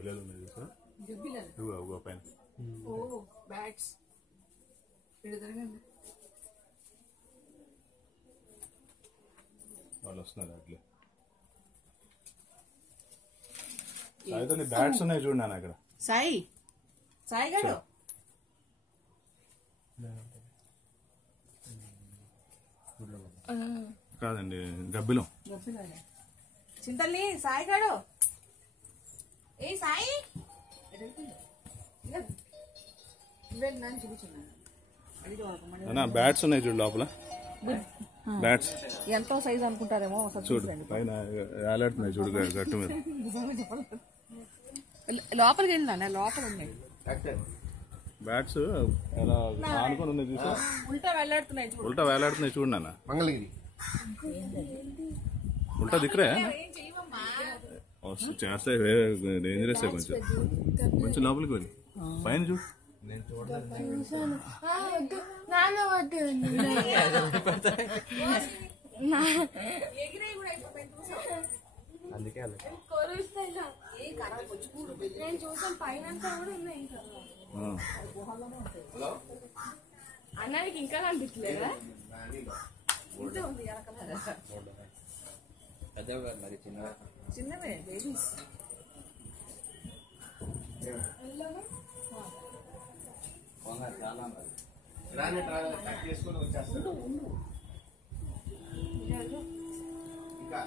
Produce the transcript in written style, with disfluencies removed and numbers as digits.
గబ్బిలాలు ఉన్నాయి చూసా పైన బ్యాట్స్ వాళ్ళు వస్తున్నారు అట్లే సాయితో బ్యాట్స్ ఉన్నాయి చూడు నాన్న అక్కడ సాయి గారు కాదండి గబ్బిలం చింతల్ని సాయి గారు ఏ సాయి అన్నా బ్యాట్స్ ఉన్నాయి చూడు లోపల బ్యాట్స్ ఎంతో సైజ్ అనుకుంటారేమో చూడు పైన వేలాడుతున్నాయి చూడు గట్టు మీద లోపలికి వెళ్ళినా లోపల ఉన్నాయి బ్యాట్స్ ఎలా ఆనుకొని ఉన్నాయి చూసా ఉల్టా వెళ్ళాడుతున్నాయి ఉల్టా వేలాడుతున్నాయి చూడు నాన్న మంగళగిరి ఉల్టా దిక్కరే చేస్తే డేంజరస్ కొంచెం కొంచెం లోపలికి వెళ్ళి పైన చూడు అందుకే అన్నానికి ఇంకా కనిపించలేదా చిన్నవే బేబీస్ చేసుకొని వచ్చేస్తాడు ఇంకా